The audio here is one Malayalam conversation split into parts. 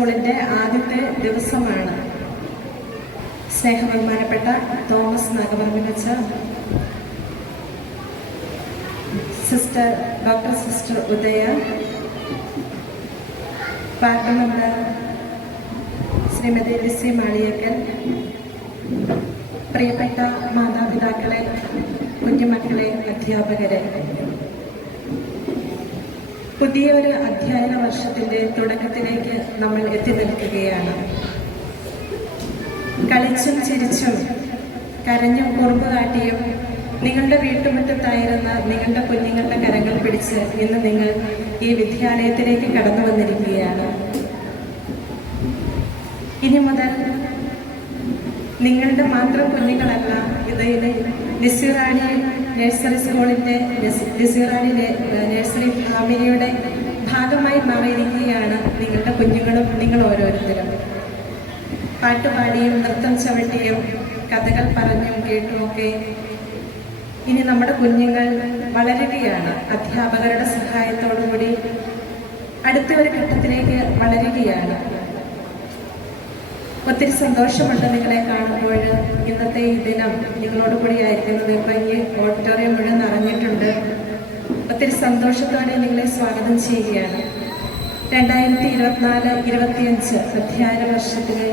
സ്കൂളിൻ്റെ ആദ്യത്തെ ദിവസമാണ്. സ്നേഹബഹുമാനപ്പെട്ട തോമസ് നാഗപറമ്പിലച്ച, ഡോക്ടർ സിസ്റ്റർ ഉദയ, വാർഡ് മെമ്പർ ശ്രീമതി ലിസി മാളിയക്കൽ, പ്രിയപ്പെട്ട മാതാപിതാക്കളെ, കുഞ്ഞുമക്കളെ, അധ്യാപകരെ, പുതിയൊരു അധ്യയന വർഷത്തിൻ്റെ തുടക്കത്തിലേക്ക് നമ്മൾ എത്തി നിൽക്കുകയാണ്. കളിച്ചും ചിരിച്ചും കരഞ്ഞും കുറുമ്പ് കാട്ടിയും നിങ്ങളുടെ വീട്ടുമുറ്റത്തായിരുന്ന നിങ്ങളുടെ കുഞ്ഞുങ്ങളുടെ കരങ്ങൾ പിടിച്ച് ഇന്ന് നിങ്ങൾ ഈ വിദ്യാലയത്തിലേക്ക് കടന്നു വന്നിരിക്കുകയാണ്. ഇനി മുതൽ നിങ്ങളുടെ മാത്രം കുഞ്ഞുങ്ങളല്ല, ഇത് ലിസിറാണി നഴ്സറി സ്കൂളിൻ്റെ ലിസിറാണി നഴ്സറി ഫാമിലിയുടെ ഭാഗമായി മാറിയിരിക്കുകയാണ് നിങ്ങളുടെ കുഞ്ഞുങ്ങളും നിങ്ങൾ ഓരോരുത്തരും. പാട്ടുപാടിയും നൃത്തം ചവിട്ടിയും കഥകൾ പറഞ്ഞും കേട്ടുമൊക്കെ ഇനി നമ്മുടെ കുഞ്ഞുങ്ങൾ വളരുകയാണ്. അധ്യാപകരുടെ സഹായത്തോടുകൂടി അടുത്ത ഒരു ഘട്ടത്തിലേക്ക് വളരുകയാണ്. ഒത്തിരി സന്തോഷമുണ്ട് നിങ്ങളെ കാണുമ്പോൾ. ഇന്നത്തെ ഈ ദിനം നിങ്ങളോട് കൂടി ആയിരിക്കുന്നത്. ഇപ്പം ഈ ഓഡിറ്റോറിയം മുഴുവൻ നിറഞ്ഞിട്ടുണ്ട്. ഒത്തിരി സന്തോഷത്തോടെ നിങ്ങളെ സ്വാഗതം ചെയ്യുകയാണ്. 2024-25 അധ്യയന വർഷത്തിലെ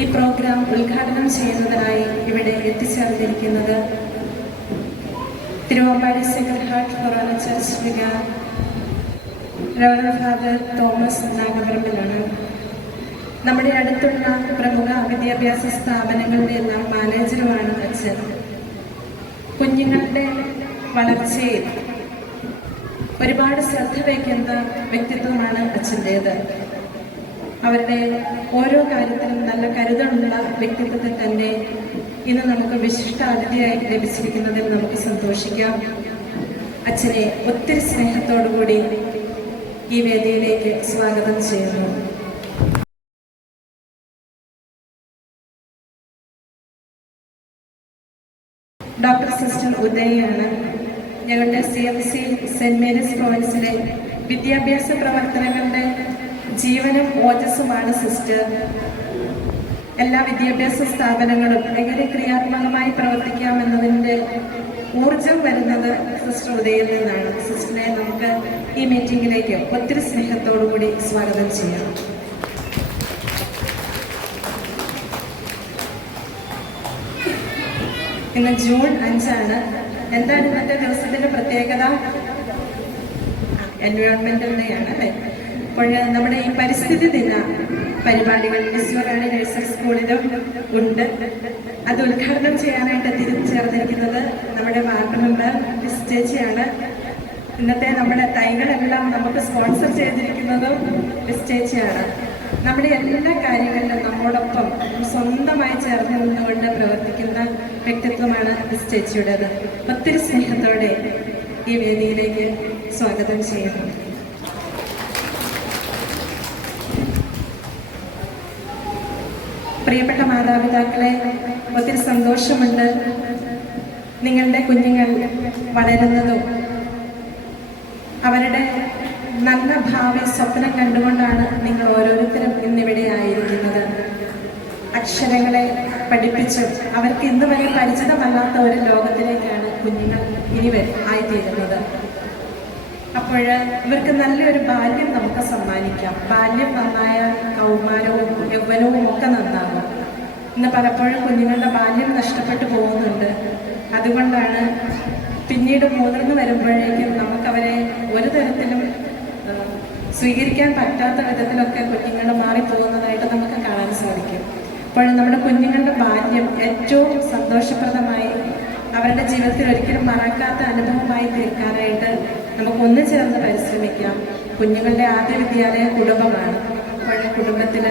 ഈ പ്രോഗ്രാം ഉദ്ഘാടനം ചെയ്യുന്നതിനായി ഇവിടെ എത്തിച്ചേർന്നിരിക്കുന്നത് Thiruvambady sacred heart forane church vicar reverend father Thomas നാഗപറമ്പിലാണ്. നമ്മുടെ അടുത്തുള്ള പ്രമുഖ വിദ്യാഭ്യാസ സ്ഥാപനങ്ങളുടെ എല്ലാം മാനേജറുമാണ് അച്ഛൻ. കുഞ്ഞുങ്ങളുടെ വളർച്ചയിൽ ഒരുപാട് ശ്രദ്ധ വയ്ക്കുന്ന വ്യക്തിത്വമാണ് അച്ഛൻ്റേത്. അവരുടെ ഓരോ കാര്യത്തിലും നല്ല കരുതലുള്ള വ്യക്തിത്വത്തെ തന്നെ ഇന്ന് നമുക്ക് വിശിഷ്ട അതിഥിയായിട്ട് ലഭിച്ചിരിക്കുന്നതിൽ നമുക്ക് സന്തോഷിക്കാം. അച്ഛനെ ഒത്തിരി സ്നേഹത്തോടുകൂടി ഈ വേദിയിലേക്ക് സ്വാഗതം ചെയ്യുന്നു. ഡോക്ടർ സിസ്റ്റർ ഉദയാണ് ഞങ്ങളുടെ CMC സെന്റ് മേരീസ് പ്രൊവിൻസിലെ വിദ്യാഭ്യാസ പ്രവർത്തനങ്ങളുടെ ജീവനും ഓജസ്സുമാണ് സിസ്റ്റർ. എല്ലാ വിദ്യാഭ്യാസ സ്ഥാപനങ്ങളും എങ്ങനെ ക്രിയാത്മകമായി പ്രവർത്തിക്കാമെന്നതിൻ്റെ ഊർജം വരുന്നത് സിസ്റ്റർ ഉദയിൽ നിന്നാണ്. സിസ്റ്ററിനെ നമുക്ക് ഈ മീറ്റിംഗിലേക്ക് ഒത്തിരി സ്നേഹത്തോടുകൂടി സ്വാഗതം ചെയ്യാം. ഇന്ന് ജൂൺ 5 എന്താണ് ഇന്നത്തെ ദിവസത്തിന്റെ പ്രത്യേകത? എൻവയോൺമെന്റൽ ഡേ ആണ് അല്ലേ? അപ്പോൾ നമ്മുടെ ഈ പരിസ്ഥിതി ദിന പരിപാടികൾ ലിസിറാണി നഴ്സറി സ്കൂളിലും ഉണ്ട്. അത് ഉദ്ഘാടനം ചെയ്യാനായിട്ട് എത്തിച്ചേർന്നിരിക്കുന്നത് നമ്മുടെ വാർഡ് മെമ്പർ ലിസ് ചേച്ചിയാണ്. ഇന്നത്തെ നമ്മുടെ തൈകളെല്ലാം നമുക്ക് സ്പോൺസർ ചെയ്തിരിക്കുന്നതും ലിസ് ചേച്ചിയാണ്. നമ്മുടെ എല്ലാ കാര്യങ്ങളിലും നമ്മോടൊപ്പം സ്വന്തമായി ചേർന്ന് നിന്നുകൊണ്ട് പ്രവർത്തിക്കുന്ന വ്യക്തിത്വമാണ് ലിസ് ചേച്ചിയുടേത്. ഒത്തിരി സ്നേഹത്തോടെ ഈ വേദിയിലേക്ക് സ്വാഗതം ചെയ്യുന്നു. പ്രിയപ്പെട്ട മാതാപിതാക്കളെ, ഒത്തിരി സന്തോഷമുണ്ട് നിങ്ങളുടെ കുഞ്ഞുങ്ങൾ വളരുന്നതും അവരുടെ നല്ല ഭാവി സ്വപ്നം കണ്ടുകൊണ്ടാണ് നിങ്ങൾ ഓരോരുത്തരും ഇന്നിവിടെ ആയിരിക്കുന്നത്. അക്ഷരങ്ങളെ പഠിപ്പിച്ചും അവർക്ക് ഇന്ന് വരെ പരിചിതമല്ലാത്ത ഒരു ലോകത്തിലേക്കാണ് കുഞ്ഞുങ്ങൾ ഇനി ആയിത്തീരുന്നത്. അപ്പോൾ ഇവർക്ക് നല്ലൊരു ബാല്യം നമുക്ക് സമ്മാനിക്കാം. ബാല്യം നന്നായാൽ കൗമാരവും യൗവനവും ഒക്കെ നന്നാകും. ഇന്ന് പലപ്പോഴും കുഞ്ഞുങ്ങളുടെ ബാല്യം നഷ്ടപ്പെട്ടു പോകുന്നുണ്ട്. അതുകൊണ്ടാണ് പിന്നീട് മുതിർന്നു വരുമ്പോഴേക്കും നമുക്കവരെ ഒരു തരത്തിലും സ്വീകരിക്കാൻ പറ്റാത്ത വിധത്തിലൊക്കെ കുഞ്ഞുങ്ങൾ മാറിപ്പോകുന്നതായിട്ട് നമുക്ക് കാണാൻ സാധിക്കും. അപ്പോൾ നമ്മുടെ കുഞ്ഞുങ്ങളുടെ ബാല്യം ഏറ്റവും സന്തോഷപ്രദമായി അവരുടെ ജീവിതത്തിൽ ഒരിക്കലും മറക്കാത്ത അനുഭവമായി തീർക്കാനായിട്ട് നമുക്ക് ഒന്നു ചേർന്ന് പരിശ്രമിക്കാം. കുഞ്ഞുങ്ങളുടെ ആദ്യ വിദ്യാലയ കുടുംബമാണ്. അപ്പോൾ കുടുംബത്തിൽ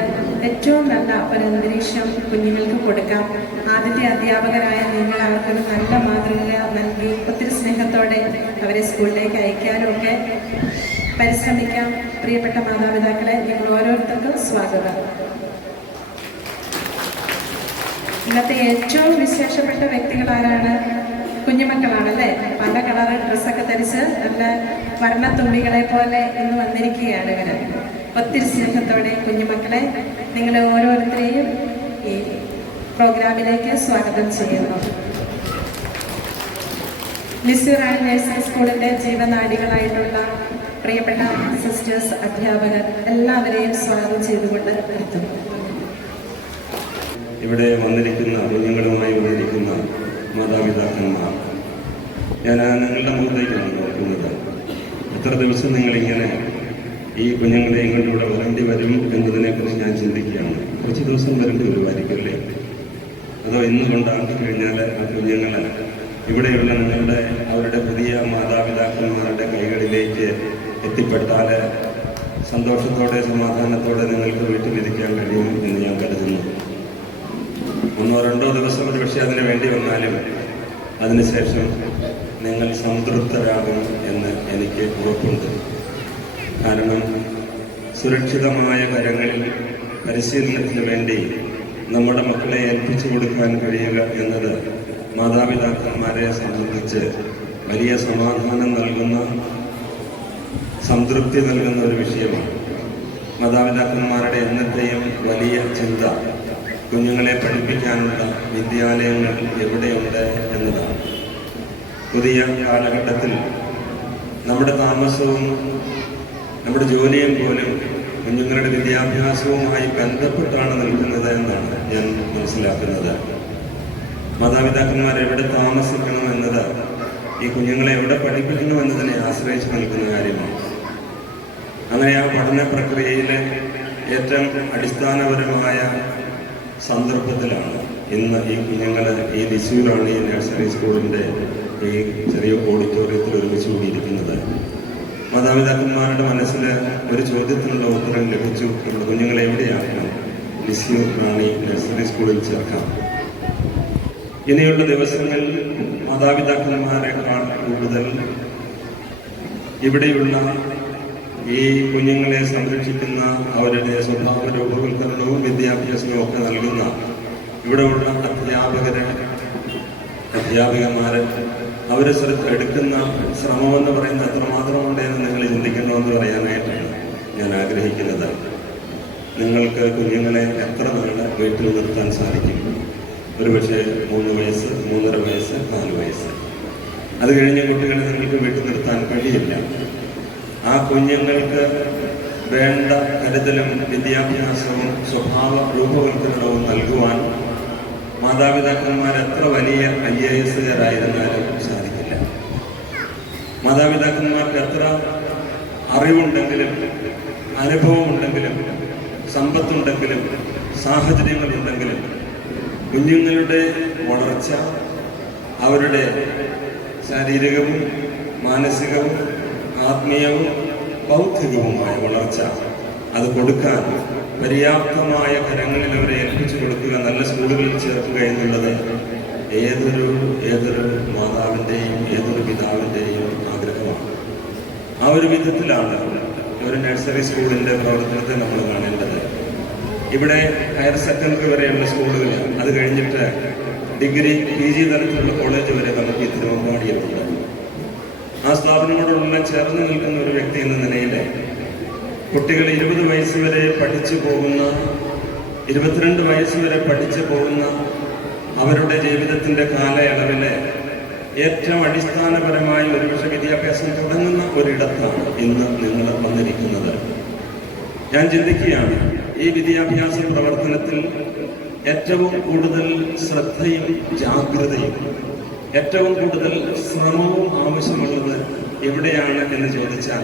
ഏറ്റവും നല്ല ഒരു അന്തരീക്ഷം കുഞ്ഞുങ്ങൾക്ക് കൊടുക്കാം. ആദ്യത്തെ അധ്യാപകരായ നിങ്ങൾ അവർക്കൊരു നല്ല മാതൃക നൽകി ഒത്തിരി സ്നേഹത്തോടെ അവരെ സ്കൂളിലേക്ക് അയക്കാനും ഒക്കെ പരിശ്രമിക്കാം. പ്രിയപ്പെട്ട മാതാപിതാക്കളെ, നിങ്ങൾ ഓരോരുത്തർക്കും സ്വാഗതം. ഇന്നത്തെ ഏറ്റവും വിശേഷപ്പെട്ട വ്യക്തികൾ ആരാണ്? കുഞ്ഞുമക്കളാണല്ലേ? പല കളർ ഡ്രസ്സൊക്കെ ധരിച്ച് നല്ല വർണ്ണത്തുള്ളികളെ പോലെ ഇന്ന് വന്നിരിക്കുകയാണ് ഇവർ. ഒത്തിരി സ്നേഹത്തോടെ കുഞ്ഞുമക്കളെ നിങ്ങളെ ഓരോരുത്തരെയും ഈ പ്രോഗ്രാമിലേക്ക് സ്വാഗതം ചെയ്യുന്നു. ലിസ്യു റാണി നഴ്സറി സ്കൂളിന്റെ ജീവനാഡികളായിട്ടുള്ള പ്രിയപ്പെട്ട സിസ്റ്റേഴ്സ്, അധ്യാപകർ എല്ലാവരെയും സ്വാഗതം ചെയ്തുകൊണ്ട് എത്തുന്നു. ഇവിടെ വന്നിരിക്കുന്ന കുഞ്ഞുങ്ങളുമായി വന്നിരിക്കുന്ന മാതാപിതാക്കന്മാർ, ഞാൻ നിങ്ങളുടെ മുഖത്തേക്കാണ് നോക്കുന്നത്. എത്ര ദിവസം നിങ്ങളിങ്ങനെ ഈ കുഞ്ഞുങ്ങളെ ഇങ്ങോട്ടിവിടെ വരേണ്ടി വരും എന്നതിനെക്കുറിച്ച് ഞാൻ ചിന്തിക്കുകയാണ്. കുറച്ച് ദിവസം വരേണ്ടി വരുമായിരിക്കും അല്ലേ? അതോ ഇന്ന് കൊണ്ടാക്കി കഴിഞ്ഞാൽ ആ കുഞ്ഞുങ്ങൾ ഇവിടെയുള്ള അവരുടെ പുതിയ മാതാപിതാക്കന്മാരുടെ കൈകളിലേക്ക് എത്തിപ്പെട്ടാൽ സന്തോഷത്തോടെ സമാധാനത്തോടെ നിങ്ങൾക്ക് വീട്ടിലിരിക്കാൻ കഴിയും എന്ന് ഞാൻ കരുതുന്നു. 1-2 ദിവസം ഒരു പക്ഷേ അതിന് വേണ്ടി വന്നാലും അതിനുശേഷം നിങ്ങൾ സംതൃപ്തരാകും എന്ന് എനിക്ക് ഉറപ്പുണ്ട്. കാരണം സുരക്ഷിതമായ കരങ്ങളിൽ പരിശീലനത്തിന് വേണ്ടി നമ്മുടെ മക്കളെ ഏൽപ്പിച്ചു കൊടുക്കാൻ കഴിയുക എന്നത് മാതാപിതാക്കന്മാരെ സംബന്ധിച്ച് വലിയ സമാധാനം നൽകുന്ന, സംതൃപ്തി നൽകുന്ന ഒരു വിഷയമാണ്. മാതാപിതാക്കന്മാരുടെ എന്നത്തെയും വലിയ ചിന്ത കുഞ്ഞുങ്ങളെ പഠിപ്പിക്കാനുള്ള വിദ്യാലയങ്ങൾ എവിടെയുണ്ട് എന്നതാണ്. പുതിയ കാലഘട്ടത്തിൽ നമ്മുടെ താമസവും നമ്മുടെ ജോലിയും പോലും കുഞ്ഞുങ്ങളുടെ വിദ്യാഭ്യാസവുമായി ബന്ധപ്പെട്ടാണ് നിൽക്കുന്നത് എന്നാണ് ഞാൻ മനസ്സിലാക്കുന്നത്. മാതാപിതാക്കന്മാർ എവിടെ താമസിക്കണം എന്നത് ഈ കുഞ്ഞുങ്ങളെ എവിടെ പഠിപ്പിക്കണം എന്നതിനെ ആശ്രയിച്ച് നിൽക്കുന്ന കാര്യമാണ്. അങ്ങനെ ആ പഠന പ്രക്രിയയിലെ ഏറ്റവും അടിസ്ഥാനപരമായ സന്ദർഭത്തിലാണ് ഇന്ന് ഈ കുഞ്ഞുങ്ങൾ ഈ ലിസ്യു റാണി നഴ്സറി സ്കൂളിൻ്റെ ഈ ചെറിയ ഓഡിറ്റോറിയത്തിൽ ഒരുമിച്ച് കൂടിയിരിക്കുന്നത്. മാതാപിതാക്കന്മാരുടെ മനസ്സിൽ ഒരു ചോദ്യത്തിനുള്ള ഉത്തരം ലഭിച്ചു. നമ്മുടെ കുഞ്ഞുങ്ങളെ എവിടെയാക്കണം? ലിസ്യു റാണി നഴ്സറി സ്കൂളിൽ ചേർക്കാം. ഇനിയുള്ള ദിവസങ്ങളിൽ മാതാപിതാക്കന്മാരെക്കാൾ കൂടുതൽ ഇവിടെയുള്ള ഈ കുഞ്ഞുങ്ങളെ സംരക്ഷിക്കുന്ന, അവരുടെ സ്വഭാവ രൂപവൽക്കരണവും വിദ്യാഭ്യാസവും ഒക്കെ നൽകുന്ന ഇവിടെയുള്ള അധ്യാപികമാരെ അവർ എടുക്കുന്ന ശ്രമമെന്ന് പറയുന്നത് എത്രമാത്രമുണ്ട് എന്ന് നിങ്ങൾ ചിന്തിക്കണമെന്ന് പറയാനായിട്ടാണ് ഞാൻ ആഗ്രഹിക്കുന്നത്. നിങ്ങൾക്ക് കുഞ്ഞുങ്ങളെ എത്ര നാൾ വീട്ടിൽ നിർത്താൻ സാധിക്കും? ഒരുപക്ഷെ 3 വയസ്സ്, 3.5 വയസ്സ്, 4 വയസ്സ്. അത് കഴിഞ്ഞ കുട്ടികളെ നിങ്ങൾക്ക് വീട്ടിൽ നിർത്താൻ കഴിയില്ല. ആ കുഞ്ഞുങ്ങൾക്ക് വേണ്ട കരുതലും വിദ്യാഭ്യാസവും സ്വഭാവ രൂപവൽക്കരണവും നൽകുവാൻ മാതാപിതാക്കന്മാർ എത്ര വലിയ IAS-കാരായിരുന്നാലും സാധിക്കില്ല. മാതാപിതാക്കന്മാർക്ക് എത്ര അറിവുണ്ടെങ്കിലും അനുഭവമുണ്ടെങ്കിലും സമ്പത്തുണ്ടെങ്കിലും സാഹചര്യങ്ങളുണ്ടെങ്കിലും കുഞ്ഞുങ്ങളുടെ വളർച്ച, അവരുടെ ശാരീരികവും മാനസികവും ആത്മീയവും ബൗദ്ധികവുമായ വളർച്ച അത് കൊടുക്കാൻ പര്യാപ്തമായ കരങ്ങളിൽ അവരെ ഏൽപ്പിച്ചു കൊടുക്കുക, നല്ല സ്കൂളുകളിൽ ചേർക്കുക എന്നുള്ളത് ഏതൊരു മാതാവിൻ്റെയും ഏതൊരു പിതാവിൻ്റെയും ആഗ്രഹമാണ്. ആ ഒരു വിധത്തിലാണ് ഒരു നഴ്സറി സ്കൂളിൻ്റെ പ്രവർത്തനത്തെ നമ്മൾ കാണേണ്ടത്. ഇവിടെ ഹയർ സെക്കൻഡറി വരെയുള്ള സ്കൂളുകൾ, അത് കഴിഞ്ഞിട്ട് ഡിഗ്രി PG തലത്തിലുള്ള കോളേജ് വരെ നമുക്ക് ഈ തിരുവമ്പാടിയിലുണ്ട്. ആ സ്ഥാപനങ്ങളോടുള്ള ചേർന്ന് നിൽക്കുന്ന ഒരു വ്യക്തി എന്ന നിലയിൽ കുട്ടികൾ 20 വയസ്സ് വരെ പഠിച്ചു പോകുന്ന, 22 വയസ്സ് വരെ പഠിച്ചു പോകുന്ന അവരുടെ ജീവിതത്തിൻ്റെ കാലയളവിലെ ഏറ്റവും അടിസ്ഥാനപരമായ ഒരുപക്ഷെ വിദ്യാഭ്യാസം തുടങ്ങുന്ന ഒരിടത്താണ് ഇന്ന് നിങ്ങൾ വന്നിരിക്കുന്നത്. ഞാൻ ചിന്തിക്കുകയാണ്, ഈ വിദ്യാഭ്യാസ പ്രവർത്തനത്തിൽ ഏറ്റവും കൂടുതൽ ശ്രദ്ധയും ജാഗ്രതയും ഏറ്റവും കൂടുതൽ ശ്രമവും ആവശ്യമുള്ളത് എവിടെയാണ് എന്ന് ചോദിച്ചാൽ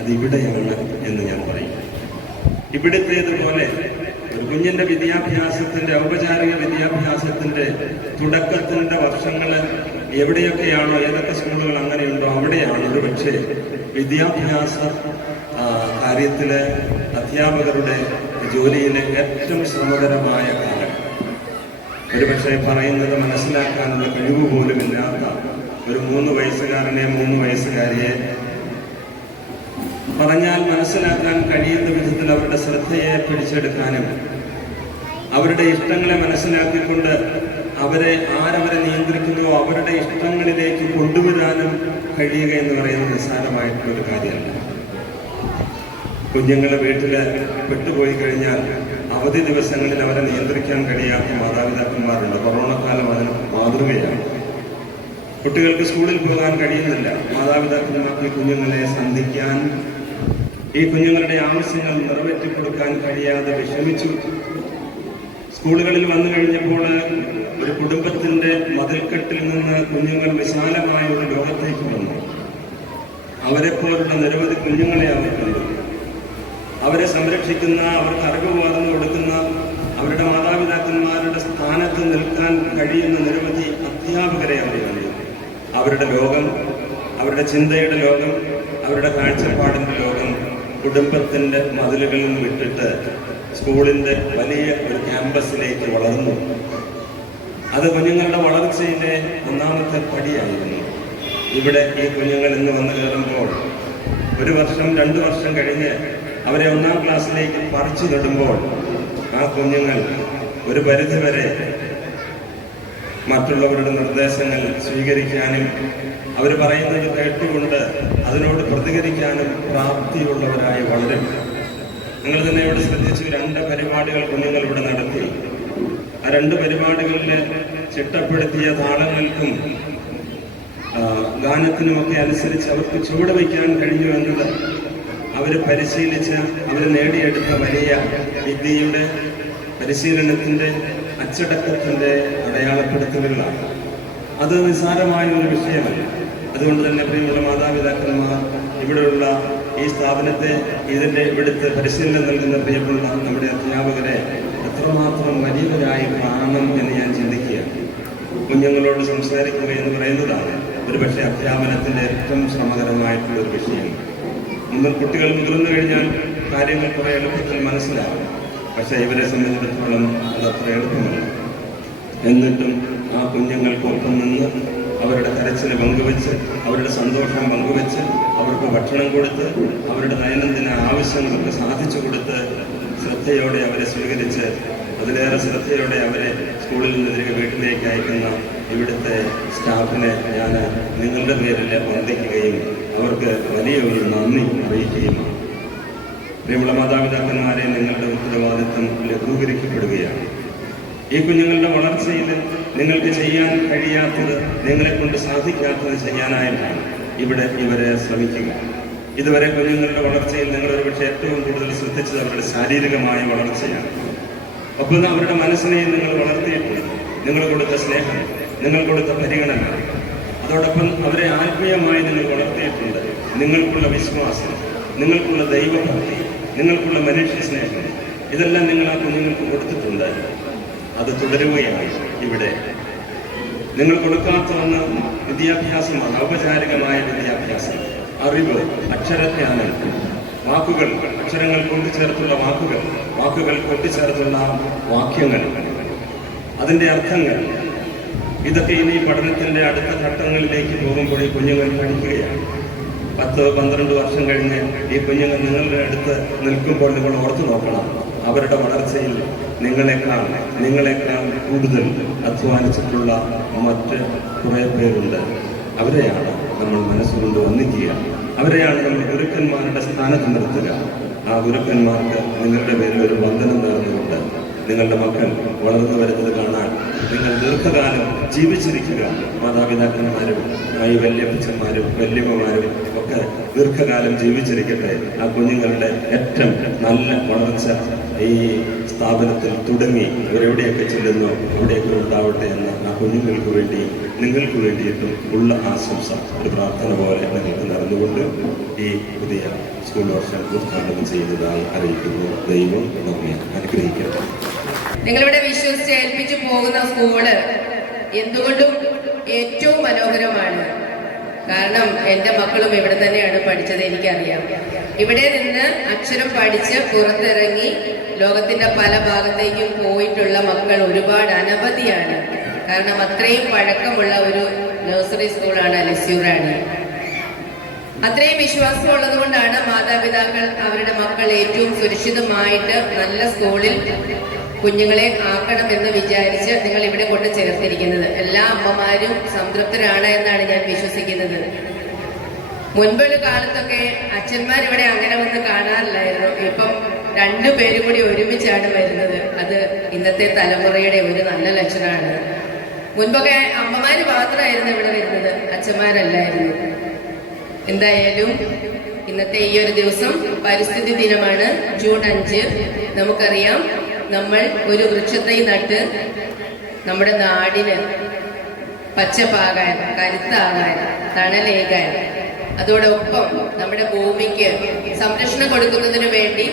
അതിവിടെയാണ് എന്ന് ഞാൻ പറയും. ഇവിടുത്തേതുപോലെ ഒരു കുഞ്ഞിന്റെ വിദ്യാഭ്യാസത്തിന്റെ, ഔപചാരിക വിദ്യാഭ്യാസത്തിന്റെ തുടക്കത്തിന്റെ വർഷങ്ങൾ എവിടെയൊക്കെയാണോ, ഏതൊക്കെ സ്കൂളുകൾ അങ്ങനെയുണ്ടോ അവിടെയാണ് ഒരുപക്ഷെ വിദ്യാഭ്യാസ കാര്യത്തിലെ അധ്യാപകരുടെ ജോലിയിലെ ഏറ്റവും ശ്രമകരമായ കാലം. ഒരുപക്ഷെ പറയുന്നത് മനസ്സിലാക്കാനുള്ള കഴിവ് പോലുമില്ലാത്ത ഒരു 3 വയസ്സുകാരനെ 3 വയസ്സുകാരിയെ പറഞ്ഞാൽ മനസ്സിലാക്കാൻ കഴിയുന്ന വിധത്തിൽ അവരുടെ ശ്രദ്ധയെ പിടിച്ചെടുക്കാനും അവരുടെ ഇഷ്ടങ്ങളെ മനസ്സിലാക്കിക്കൊണ്ട് ആരവരെ നിയന്ത്രിക്കുന്നുവോ അവരുടെ ഇഷ്ടങ്ങളിലേക്ക് കൊണ്ടുവരാനും കഴിയുക എന്ന് പറയുന്നത് നിസ്സാരമായിട്ടുള്ളൊരു കാര്യമല്ല. കുഞ്ഞുങ്ങളെ വീട്ടില് പെട്ടുപോയി കഴിഞ്ഞാൽ അവധി ദിവസങ്ങളിൽ അവരെ നിയന്ത്രിക്കാൻ കഴിയാത്ത മാതാപിതാക്കന്മാരുണ്ട്. കൊറോണ കാലം അതിന് മാതൃകയാണ്. കുട്ടികൾക്ക് സ്കൂളിൽ പോകാൻ കഴിയുന്നില്ല. മാതാപിതാക്കന്മാർക്ക് കുഞ്ഞുങ്ങളെ സന്ധിക്കാൻ, ഈ കുഞ്ഞുങ്ങളുടെ ആവശ്യങ്ങൾ നിറവേറ്റി കൊടുക്കാൻ കഴിയാതെ വിഷമിച്ചു. സ്കൂളുകളിൽ വന്നു കഴിഞ്ഞപ്പോൾ ഒരു കുടുംബത്തിന്റെ മതിൽക്കെട്ടിൽ നിന്ന് കുഞ്ഞുങ്ങൾ വിശാലമായ ഒരു ലോകത്തേക്ക് വന്നു. അവരെപ്പോലുള്ള നിരവധി കുഞ്ഞുങ്ങളെ അവർ കണ്ടു. അവരെ സംരക്ഷിക്കുന്ന, അവർക്ക് അറിവ് പകർന്നു കൊടുക്കുന്ന, അവരുടെ മാതാപിതാക്കന്മാരുടെ സ്ഥാനത്ത് നിൽക്കാൻ കഴിയുന്ന നിരവധി അധ്യാപകരെ അവർ കണ്ടു. അവരുടെ ലോകം, അവരുടെ ചിന്തയുടെ ലോകം, അവരുടെ കാഴ്ചപ്പാടിന്റെ ലോകം കുടുംബത്തിന്റെ മതിലുകളിൽ നിന്ന് വിട്ടിട്ട് സ്കൂളിന്റെ വലിയ ഒരു ക്യാമ്പസിലേക്ക് വളർന്നു. അത് കുഞ്ഞുങ്ങളുടെ വളർച്ചയിലെ ഒന്നാമത്തെ പടിയായിരുന്നു. ഇവിടെ ഈ കുഞ്ഞുങ്ങൾ ഇന്ന് വന്നു കയറുമ്പോൾ 1 വർഷം 2 വർഷം കഴിഞ്ഞ് അവരെ 1-ാം ക്ലാസ്സിലേക്ക് പറിച്ചു നടുമ്പോൾ ആ കുഞ്ഞുങ്ങൾ ഒരു പരിധിവരെ മറ്റുള്ളവരുടെ നിർദ്ദേശങ്ങൾ സ്വീകരിക്കാനും അവർ പറയുന്നത് കേട്ടുകൊണ്ട് അതിനോട് പ്രതികരിക്കാനും പ്രാപ്തിയുള്ളവരായി വളരും. നിങ്ങൾ തന്നെ ഇവിടെ ശ്രദ്ധിച്ചു, 2 പരിപാടികൾ കുഞ്ഞുങ്ങൾ ഇവിടെ നടത്തി. ആ 2 പരിപാടികളിൽ ചിട്ടപ്പെടുത്തിയ താളങ്ങൾക്കും ഗാനത്തിനുമൊക്കെ അനുസരിച്ച് അവർക്ക് ചുവട് വയ്ക്കാൻ കഴിഞ്ഞു എന്നത് അവർ പരിശീലിച്ച് അവർ നേടിയെടുത്ത വലിയ വിദ്യയുടെ, പരിശീലനത്തിന്റെ, അച്ചടക്കത്തിന്റെ അടയാളപ്പെടുത്തലുകളാണ്. അത് നിസ്സാരമായ ഒരു വിഷയമല്ല. അതുകൊണ്ട് തന്നെ പ്രിയമുള്ള മാതാപിതാക്കന്മാർ, ഇവിടെയുള്ള ഈ സ്ഥാപനത്തെ, ഇവിടുത്തെ പരിശീലനം നൽകുന്ന പ്രിയമുള്ള നമ്മുടെ അധ്യാപകരെ എത്രമാത്രം വലിയവരായി കാണണം എന്ന് ഞാൻ ചിന്തിക്കുകയാണ്. കുഞ്ഞുങ്ങളോട് സംസാരിക്കുക എന്ന് പറയുന്നതാണ് ഒരുപക്ഷെ അധ്യാപനത്തിന്റെ ഏറ്റവും ശ്രമകരമായിട്ടുള്ള ഒരു വിഷയം. കുട്ടികൾ മുതിർന്നു കഴിഞ്ഞാൽ കാര്യങ്ങൾ കുറെ എളുപ്പത്തിൽ മനസ്സിലാകും. പക്ഷെ ഇവരെ സംബന്ധിച്ചിടത്തോളം അതത്ര എളുപ്പമല്ല. എന്നിട്ടും ആ കുഞ്ഞുങ്ങൾക്കൊപ്പം നിന്ന് അവരുടെ കരച്ചിൽ പങ്കുവെച്ച്, അവരുടെ സന്തോഷം പങ്കുവെച്ച്, അവർക്ക് ഭക്ഷണം കൊടുത്ത്, അവരുടെ ദൈനംദിന ആവശ്യങ്ങൾക്ക് സാധിച്ചു കൊടുത്ത്, ശ്രദ്ധയോടെ അവരെ സ്വീകരിച്ച്, അതിലേറെ ശ്രദ്ധയോടെ അവരെ സ്കൂളിൽ നിന്ന് തിരികെ വീട്ടിലേക്ക് അയക്കുന്ന ഇവിടുത്തെ സ്റ്റാഫിനെ ഞാൻ നിങ്ങളുടെ പേരിൽ വന്ദിക്കുകയും അവർക്ക് വലിയ ഒരു നന്ദി അറിയിക്കുകയുമാണ്. പ്രിയമുള്ള മാതാപിതാക്കന്മാരെ, നിങ്ങളുടെ ഉത്തരവാദിത്വം ലഘൂകരിക്കപ്പെടുകയാണ്. ഈ കുഞ്ഞുങ്ങളുടെ വളർച്ചയിൽ നിങ്ങൾക്ക് ചെയ്യാൻ കഴിയാത്തത്, നിങ്ങളെ കൊണ്ട് സാധിക്കാത്തത് ചെയ്യാനായിട്ടാണ് ഇവിടെ ഇവരെ ശ്രമിക്കുക. ഇതുവരെ കുഞ്ഞുങ്ങളുടെ വളർച്ചയിൽ നിങ്ങൾ ഒരുപക്ഷെ ഏറ്റവും കൂടുതൽ ശ്രദ്ധിച്ചത് അവരുടെ ശാരീരികമായ വളർച്ചയാണ്. ഒപ്പം അവരുടെ മനസ്സിനെയും നിങ്ങൾ വളർത്തിയിട്ടുണ്ട്. നിങ്ങൾ കൊടുത്ത സ്നേഹം, നിങ്ങൾ കൊടുത്ത പരിഗണന, അതോടൊപ്പം അവരെ ആത്മീയമായി നിങ്ങൾ വളർത്തിയിട്ടുണ്ട്. നിങ്ങൾക്കുള്ള വിശ്വാസം, നിങ്ങൾക്കുള്ള ദൈവഭക്തി, നിങ്ങൾക്കുള്ള മനുഷ്യ സ്നേഹം, ഇതെല്ലാം നിങ്ങൾ ആ കുഞ്ഞുങ്ങൾക്ക് കൊടുത്തിട്ടുണ്ട്. അത് തുടരുകയാണ്. ഇവിടെ നിങ്ങൾ കൊടുക്കാത്ത ഒന്ന് വിദ്യാഭ്യാസമാണ്, ഔപചാരികമായ വിദ്യാഭ്യാസം, അറിവ്, അക്ഷരജ്ഞാനം, വാക്കുകൾ, അക്ഷരങ്ങൾ കൂട്ടിച്ചേർത്തുള്ള വാക്കുകൾ, വാക്കുകൾ കൂട്ടിച്ചേർത്തുള്ള വാക്യങ്ങൾ, അതിൻ്റെ അർത്ഥങ്ങൾ, ഇതൊക്കെ ഇനി പഠനത്തിന്റെ അടുത്ത ഘട്ടങ്ങളിലേക്ക് പോകുമ്പോൾ ഈ കുഞ്ഞുങ്ങൾ പഠിക്കുകയാണ്. 10-12 വർഷം കഴിഞ്ഞ് ഈ കുഞ്ഞുങ്ങൾ നിങ്ങളുടെ അടുത്ത് നിൽക്കുമ്പോൾ നിങ്ങൾ ഓർത്തു നോക്കണം, അവരുടെ വളർച്ചയിൽ നിങ്ങളെക്കാൾ കൂടുതൽ അധ്വാനിച്ചിട്ടുള്ള മറ്റ് കുറേ പേരുണ്ട്. അവരെയാണ് നമ്മൾ മനസ്സുകൊണ്ട് ഒന്നിക്കുക. അവരെയാണ് നമ്മൾ ഗുരുക്കന്മാരുടെ സ്ഥാനത്ത് നിർത്തുക. ആ ഗുരുക്കന്മാർക്ക് നിങ്ങളുടെ പേരിൽ ഒരു വന്ദനം നേർന്നുകൊണ്ട് നിങ്ങളുടെ മക്കൾ വളർന്നു വരുന്നത് കാണാൻ നിങ്ങൾ ദീർഘകാലം ജീവിച്ചിരിക്കുക. മാതാപിതാക്കന്മാരും ഈ വല്യപ്പച്ചന്മാരും വല്യമ്മമാരും ഒക്കെ ദീർഘകാലം ജീവിച്ചിരിക്കട്ടെ. ആ കുഞ്ഞുങ്ങളുടെ ഏറ്റവും നല്ല വളർച്ച ഈ സ്ഥാപനത്തിൽ തുടങ്ങി ഇവരെവിടെയൊക്കെ ചെല്ലുന്നു അവിടെയൊക്കെ ഉണ്ടാവട്ടെ എന്ന് ആ കുഞ്ഞുങ്ങൾക്ക് വേണ്ടി, നിങ്ങൾക്ക് വേണ്ടിയിട്ടും ഉള്ള ആശംസ ഒരു പ്രാർത്ഥന പോലെ നിങ്ങൾക്ക് നടന്നുകൊണ്ട് ഈ പുതിയ സ്കൂൾ വർഷം ഉദ്ഘാടനം ചെയ്യുന്നതായി അറിയിക്കുന്നു. ദൈവം നമ്മെ അനുഗ്രഹിക്കട്ടെ. നിങ്ങളിവിടെ വിശ്വസിച്ച് ഏൽപ്പിച്ചു പോകുന്ന സ്കൂള് എന്തുകൊണ്ടും ഏറ്റവും മനോഹരമാണ്. കാരണം എൻ്റെ മക്കളും ഇവിടെ തന്നെയാണ് പഠിച്ചത്, എനിക്കറിയാം. ഇവിടെ നിന്ന് അക്ഷരം പഠിച്ച് പുറത്തിറങ്ങി ലോകത്തിന്റെ പല ഭാഗത്തേക്കും പോയിട്ടുള്ള മക്കൾ ഒരുപാട് അനവധിയാണ്. കാരണം അത്രയും പഴക്കമുള്ള ഒരു നഴ്സറി സ്കൂളാണ് അലസ്യൂറാണി. അത്രയും വിശ്വാസമുള്ളത് കൊണ്ടാണ് മാതാപിതാക്കൾ അവരുടെ മക്കൾ ഏറ്റവും സുരക്ഷിതമായിട്ട് നല്ല സ്കൂളിൽ കുഞ്ഞുങ്ങളെ ആക്കണമെന്ന് വിചാരിച്ച് നിങ്ങൾ ഇവിടെ കൊണ്ട് ചേർത്തിരിക്കുന്നത്. എല്ലാ അമ്മമാരും സംതൃപ്തരാണ് എന്നാണ് ഞാൻ വിശ്വസിക്കുന്നത്. മുൻപൊരു കാലത്തൊക്കെ അച്ഛന്മാർ ഇവിടെ അങ്ങനെ വന്ന് കാണാറില്ലായിരുന്നു. ഇപ്പം രണ്ടുപേരും കൂടി ഒരുമിച്ചാണ് വരുന്നത്. അത് ഇന്നത്തെ തലമുറയുടെ ഒരു നല്ല ലക്ഷണമാണ്. മുൻപൊക്കെ അമ്മമാര് മാത്രമായിരുന്നു ഇവിടെ വരുന്നത്, അച്ഛന്മാരല്ലായിരുന്നു. എന്തായാലും ഇന്നത്തെ ഈ ഒരു ദിവസം പരിസ്ഥിതി ദിനമാണ്, ജൂൺ 5. നമുക്കറിയാം, നമ്മൾ ഒരു വൃക്ഷത്തൈ നട്ട് നമ്മുടെ നാടിന് പച്ചപ്പാകാൻ, കരുത്താകാൻ, തണലേകാൻ, അതോടൊപ്പം നമ്മുടെ ഭൂമിക്ക് സംരക്ഷണം കൊടുക്കുന്നതിന് വേണ്ടി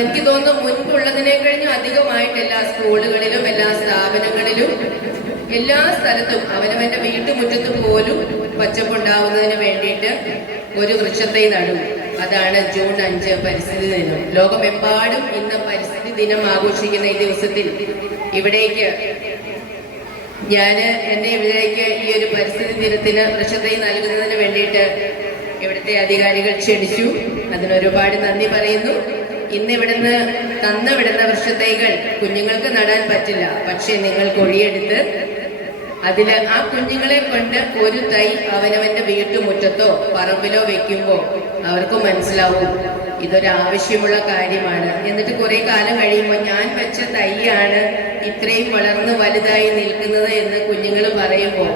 എനിക്ക് തോന്നുന്നു മുൻപുള്ളതിനേക്കഴിഞ്ഞും അധികമായിട്ട് എല്ലാ സ്കൂളുകളിലും, എല്ലാ സ്ഥാപനങ്ങളിലും, എല്ലാ സ്ഥലത്തും അവനവന്റെ വീട്ടുമുറ്റത്ത് പോലും പച്ചപ്പുണ്ടാവുന്നതിന് വേണ്ടിയിട്ട് ഒരു വൃക്ഷത്തൈ നടും. അതാണ് ജൂൺ 5 പരിസ്ഥിതി ദിനം. ലോകമെമ്പാടും ഇന്ന് പരിസ്ഥിതി ദിനം ആഘോഷിക്കുന്ന ഈ ദിവസത്തിൽ ഇവിടേക്ക് ഇവിടേക്ക് ഈ ഒരു പരിസ്ഥിതി ദിനത്തിന് വൃക്ഷത്തൈ നൽകുന്നതിന് വേണ്ടിയിട്ട് ഇവിടുത്തെ അധികാരികൾ ക്ഷണിച്ചു. അതിനൊരുപാട് നന്ദി പറയുന്നു. ഇന്ന് ഇവിടുന്ന് തന്നുവിടുന്ന വൃക്ഷത്തൈകൾ കുഞ്ഞുങ്ങൾക്ക് നടാൻ പറ്റില്ല. പക്ഷെ നിങ്ങൾ കൊഴിയെടുത്ത് ആ കുഞ്ഞുങ്ങളെ കൊണ്ട് ഒരു തൈ അവനവന്റെ വീട്ടുമുറ്റത്തോ പറമ്പിലോ വെക്കുമ്പോൾ അവർക്ക് മനസ്സിലാവും ഇതൊരാവശ്യമുള്ള കാര്യമാണ്. എന്നിട്ട് കുറെ കാലം കഴിയുമ്പോൾ ഞാൻ വെച്ച തൈയാണ് ഇത്രയും വളർന്ന് വലുതായി നിൽക്കുന്നത് എന്ന് കുഞ്ഞുങ്ങൾ പറയുമ്പോൾ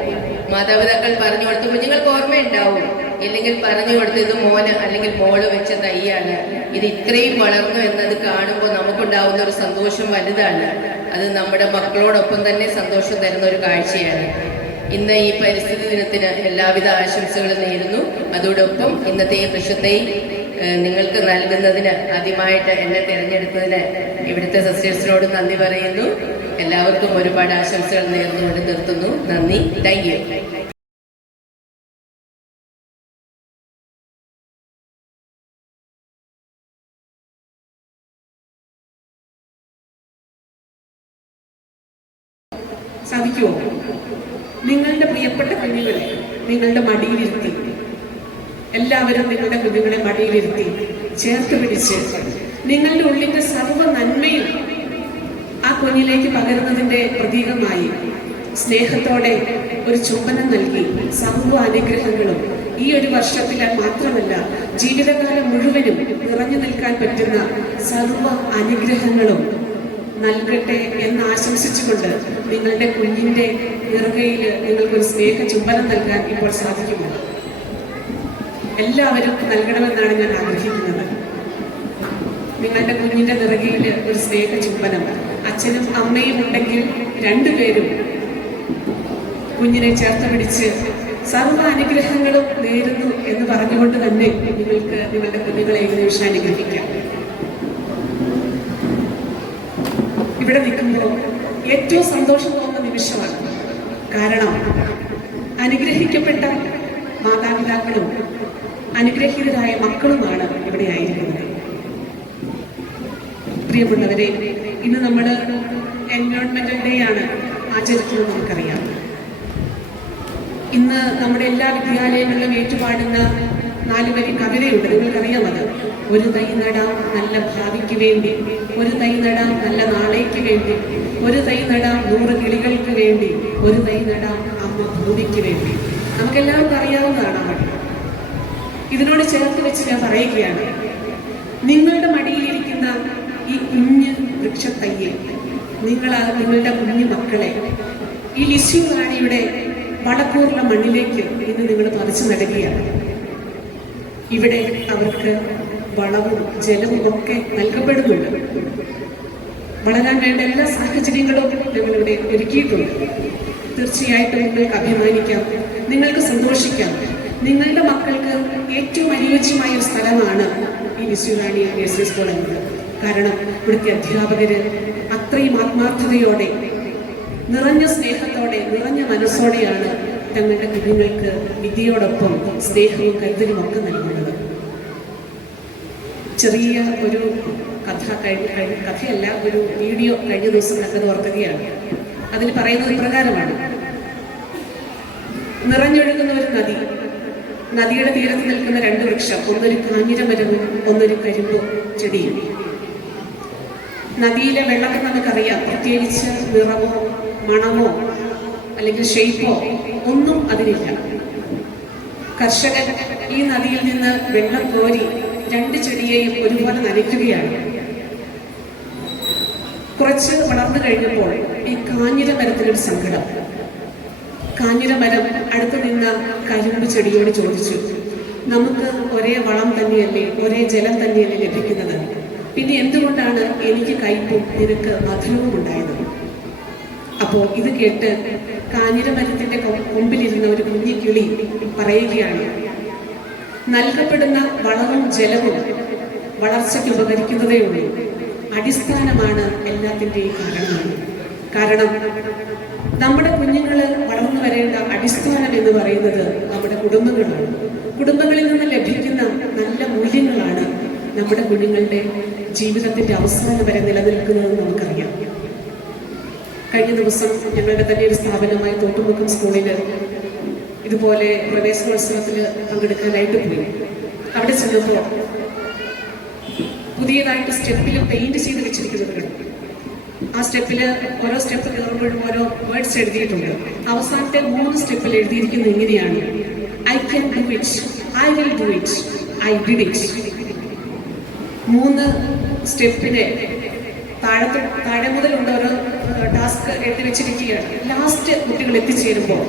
മാതാപിതാക്കൾ പറഞ്ഞു കൊടുത്ത് കുഞ്ഞുങ്ങൾക്ക് ഓർമ്മയുണ്ടാവും. ഇല്ലെങ്കിൽ പറഞ്ഞു കൊടുത്ത് ഇത് മോന് അല്ലെങ്കിൽ മോള് വെച്ച തൈയാണ്, ഇത് ഇത്രയും വളർന്നു എന്നത് കാണുമ്പോൾ നമുക്കുണ്ടാവുന്ന ഒരു സന്തോഷം വലുതാണ്. അത് നമ്മുടെ മക്കളോടൊപ്പം തന്നെ സന്തോഷം തരുന്ന ഒരു കാഴ്ചയാണ്. ഇന്ന് ഈ പരിസ്ഥിതി ദിനത്തിന് എല്ലാവിധ ആശംസകളും നേരുന്നു. അതോടൊപ്പം ഇന്നത്തെ ഈ വൃക്ഷത്തൈ നിങ്ങൾക്ക് നൽകുന്നതിന്, ആദ്യമായിട്ട് എന്നെ തിരഞ്ഞെടുത്തതിന് ഇവിടുത്തെ സിസ്റ്റേഴ്സിനോട് നന്ദി പറയുന്നു. എല്ലാവർക്കും ഒരുപാട് ആശംസകൾ നേർന്നുകൊണ്ട് നിർത്തുന്നു. നന്ദി. Thank you. സാധിക്കുമോ? നിങ്ങളുടെ പ്രിയപ്പെട്ട കുഞ്ഞുങ്ങളെ നിങ്ങളുടെ മടിയിലിരുത്തി, എല്ലാവരും നിങ്ങളുടെ കുഞ്ഞുങ്ങളെ മടിയിലിരുത്തി ചേർത്ത് പിടിച്ച് നിങ്ങളുടെ ഉള്ളിന്റെ സർവ്വ നന്മയും ആ കുഞ്ഞിലേക്ക് പകരുന്നതിന്റെ പ്രതീകമായി സ്നേഹത്തോടെ ഒരു ചുംബനം നൽകി സർവ്വ അനുഗ്രഹങ്ങളും ഈ ഒരു വർഷത്തിൽ മാത്രമല്ല ജീവിതകാലം മുഴുവനും നിറഞ്ഞു നിൽക്കാൻ പറ്റുന്ന സർവ്വ അനുഗ്രഹങ്ങളും നൽകട്ടെ എന്ന് ആശംസിച്ചുകൊണ്ട് നിങ്ങളുടെ കുഞ്ഞിന്റെ നിറകയിൽ നിങ്ങൾക്കൊരു സ്നേഹ ചുംബനം നൽകാൻ ഇപ്പോൾ സാധിക്കുമോ? എല്ലാവരും നൽകണമെന്നാണ് ഞാൻ ആഗ്രഹിക്കുന്നത്. നിങ്ങളുടെ കുഞ്ഞിന്റെ നിറകയിൽ ഒരു സ്നേഹ ചുംബനം. അച്ഛനും അമ്മയും ഉണ്ടെങ്കിൽ രണ്ടുപേരും കുഞ്ഞിനെ ചേർത്ത് പിടിച്ച് സർവ്വ അനുഗ്രഹങ്ങളും നേരുന്നു എന്ന് പറഞ്ഞുകൊണ്ട് തന്നെ നിങ്ങൾക്ക് നിങ്ങളുടെ കുഞ്ഞുങ്ങളെ ഏകദേശം അനുഗ്രഹിക്കാം. ഇവിടെ നിൽക്കുമ്പോൾ ഏറ്റവും സന്തോഷം തോന്നുന്ന നിമിഷമാണ്. കാരണം അനുഗ്രഹിക്കപ്പെട്ട മാതാപിതാക്കളും അനുഗ്രഹീതരായ മക്കളുമാണ് ഇവിടെ ആയിരിക്കുന്നത്. പ്രിയമുള്ളവരെ, ഇന്ന് നമ്മൾ എൻവയോൺമെന്റൽ ഡേ ആണ് ആചരിക്കുന്നത്. നമുക്കറിയാം, ഇന്ന് നമ്മുടെ എല്ലാ വിദ്യാലയങ്ങളിലും ഏറ്റുപാടുന്ന 4 വരി കവിതയുണ്ട്. നിങ്ങൾക്കറിയാം അത്. ഒരു തൈ നടാം നല്ല ഭാവിക്ക് വേണ്ടി, ഒരു തൈ നടാം നല്ല നാളേക്ക് വേണ്ടി, ഒരു തൈ നടാം 100 കിളികൾക്ക് വേണ്ടി, ഒരു തൈ നടാം അമ്മ ഭൂമിക്ക് വേണ്ടി. നമുക്കെല്ലാവർക്കും അറിയാവുന്നതാണ് ആ വഴി. ഇതിനോട് ചേർത്ത് വെച്ച് ഞാൻ പറയുകയാണ്, നിങ്ങളുടെ മടിയിലിരിക്കുന്ന ഈ കുഞ്ഞ് വൃക്ഷത്തയ്യെ നിങ്ങളുടെ കുഞ്ഞു മക്കളെ ഈ ലിസ്യു റാണിയുടെ വളക്കൂറുള്ള മണ്ണിലേക്ക് ഇന്ന് നിങ്ങൾ പറിച്ചു നടുകയാണ്. ഇവിടെ അവർക്ക് വളവും ജലവും ഒക്കെ നൽകപ്പെടുന്നുണ്ട്. വളരാൻ വേണ്ട എല്ലാ സാഹചര്യങ്ങളും ഞങ്ങളിവിടെ ഒരുക്കിയിട്ടുണ്ട്. തീർച്ചയായിട്ടും നിങ്ങൾക്ക് അഭിമാനിക്കാം, നിങ്ങൾക്ക് സന്തോഷിക്കാം. നിങ്ങളുടെ മക്കൾക്ക് ഏറ്റവും അനുയോജ്യമായ ഒരു സ്ഥലമാണ് ഈ ലിസ്യു റാണി നഴ്സറി സ്കൂൾ എന്നത്. കാരണം ഇവിടുത്തെ അധ്യാപകര് അത്രയും ആത്മാർത്ഥതയോടെ, നിറഞ്ഞ സ്നേഹത്തോടെ, നിറഞ്ഞ മനസ്സോടെയാണ് തങ്ങളുടെ കുഞ്ഞുങ്ങൾക്ക് വിദ്യയോടൊപ്പം സ്നേഹവും കരുതലും ഒക്കെ നൽകുന്നത്. ചെറിയ ഒരു കഥയല്ല, ഒരു വീഡിയോ കഴിഞ്ഞ ദിവസം കണ്ടത് ഓർക്കുകയാണ്. അതിൽ പറയുന്നത് പ്രകാരമാണ്, നിറഞ്ഞൊഴുകുന്ന ഒരു നദി, നദിയുടെ തീരത്ത് നിൽക്കുന്ന 2 വൃക്ഷം, ഒന്നൊരു കാഞ്ഞിരമരവും ഒന്നൊരു കരിമ്പ് ചെടിയും. നദിയിലെ വെള്ളത്തെ നമുക്കറിയാം, പ്രത്യേകിച്ച് നിറമോ മണമോ അല്ലെങ്കിൽ ഷെയ്പ്പോ ഒന്നും അതിനില്ല. കർഷകൻ ഈ നദിയിൽ നിന്ന് വെള്ളം കോരി രണ്ട് ചെടിയെയും ഒരുപോലെ നനയ്ക്കുകയാണ്. കുറച്ച് വളർന്നു കഴിഞ്ഞപ്പോൾ ഈ കാഞ്ഞിര മരത്തിനൊരു സങ്കടം. കാഞ്ഞിര മരം അടുത്ത് നിന്ന കരിമ്പ് ചെടിയോട് ചോദിച്ചു, നമുക്ക് ഒരേ വളം തന്നെയല്ലേ, ഒരേ ജലം തന്നെയല്ലേ ലഭിക്കുന്നത്, പിന്നെ എന്തുകൊണ്ടാണ് എനിക്ക് കയ്പും നിനക്ക് മധുരവും ഉണ്ടായത്? അപ്പോൾ ഇത് കേട്ട് കാഞ്ഞിര മരത്തിന്റെ കൊമ്പിലിരുന്ന ഒരു കുഞ്ഞി കിളി പറയുകയാണ്, നൽകപ്പെടുന്ന വളവും ജലവും വളർച്ചയ്ക്ക് ഉപകരിക്കുന്നതേ ഉള്ളൂ, അടിസ്ഥാനമാണ് എല്ലാത്തിൻ്റെയും കാരണം നമ്മുടെ കുഞ്ഞുങ്ങൾ വളർന്നു വരേണ്ട അടിസ്ഥാനം എന്ന് പറയുന്നത് നമ്മുടെ കുടുംബങ്ങളാണ്. കുടുംബങ്ങളിൽ നിന്ന് ലഭിക്കുന്ന നല്ല മൂല്യങ്ങളാണ് നമ്മുടെ കുഞ്ഞുങ്ങളുടെ ജീവിതത്തിന്റെ അവസാനം വരെ നിലനിൽക്കുന്നതെന്ന് നമുക്കറിയാം. കഴിഞ്ഞ ദിവസം ഞങ്ങളുടെ തന്നെ ഒരു സ്ഥാപനമായ തോട്ടുമുക്കം സ്കൂളിൽ ഇതുപോലെ പ്രവേശനോത്സവത്തിൽ പങ്കെടുക്കാനായിട്ട് പോയി. അവിടെ ചെന്നപ്പോൾ പുതിയതായിട്ട് സ്റ്റെപ്പിൽ പെയിന്റ് ചെയ്ത് വെച്ചിരിക്കുന്നത് കണ്ടു. ആ സ്റ്റെപ്പിൽ ഓരോ സ്റ്റെപ്പ് കയറുമ്പോഴും ഓരോ വേർഡ്സ് എഴുതിയിട്ടുണ്ട്. അവസാനത്തെ 3 സ്റ്റെപ്പിൽ എഴുതിയിരിക്കുന്നത് ഇങ്ങനെയാണ്: I can do it, I will do it, I did it. 3 സ്റ്റെപ്പിനെ താഴെ മുതലുള്ള ഓരോ ടാസ്ക് എഴുതി വെച്ചിരിക്കുകയാണ്. ലാസ്റ്റ് കുട്ടികൾ എത്തിച്ചേരുമ്പോൾ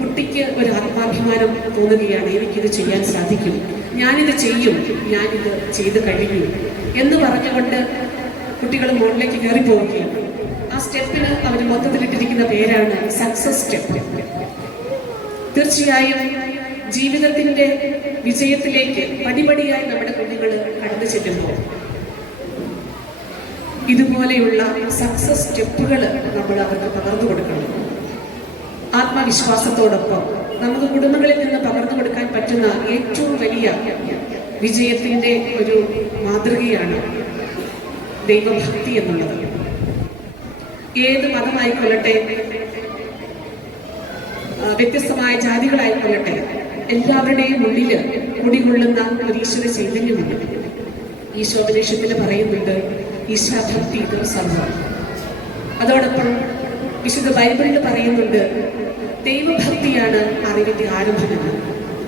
കുട്ടിക്ക് ഒരു ആത്മാഭിമാനം തോന്നുകയാണ്, എനിക്കിത് ചെയ്യാൻ സാധിക്കും, ഞാനിത് ചെയ്യും, ഞാനിത് ചെയ്ത് കഴിയും എന്ന് പറഞ്ഞുകൊണ്ട് കുട്ടികൾ മുകളിലേക്ക് കയറി പോവുകയാണ്. ആ സ്റ്റെപ്പിന് അവർ മൊത്തത്തിലിട്ടിരിക്കുന്ന പേരാണ് സക്സസ് സ്റ്റെപ്പ്. തീർച്ചയായും ജീവിതത്തിന്റെ വിജയത്തിലേക്ക് പടിപടിയായി നമ്മുടെ കുഞ്ഞുങ്ങൾ കടന്നു ചെല്ലുമ്പോൾ ഇതുപോലെയുള്ള സക്സസ് സ്റ്റെപ്പുകൾ നമ്മൾ അവർക്ക് പകർന്നു കൊടുക്കണം. ആത്മവിശ്വാസത്തോടൊപ്പം നമുക്ക് കുടുംബങ്ങളിൽ നിന്ന് പകർന്നു കൊടുക്കാൻ പറ്റുന്ന ഏറ്റവും വലിയ വിജയത്തിന്റെ ഒരു മാതൃകയാണ് ദൈവഭക്തി എന്നുള്ളത്. ഏത് മതമായിക്കൊള്ളട്ടെ, വ്യത്യസ്തമായ ജാതികളായിക്കൊള്ളട്ടെ, എല്ലാവരുടെയും ഉള്ളിൽ കുടികൊള്ളുന്ന ഒരു ഈശ്വര ചൈതന്യമുണ്ട്. ഈശോപദേശത്തിൽ പറയുന്നുണ്ട്, ഈശാഭക്തി സർവം. അതോടൊപ്പം വിശുദ്ധ ബൈബിളിൽ പറയുന്നുണ്ട്, ദൈവഭക്തിയാണ് അറിവിന്റെ ആരംഭമെന്ന്.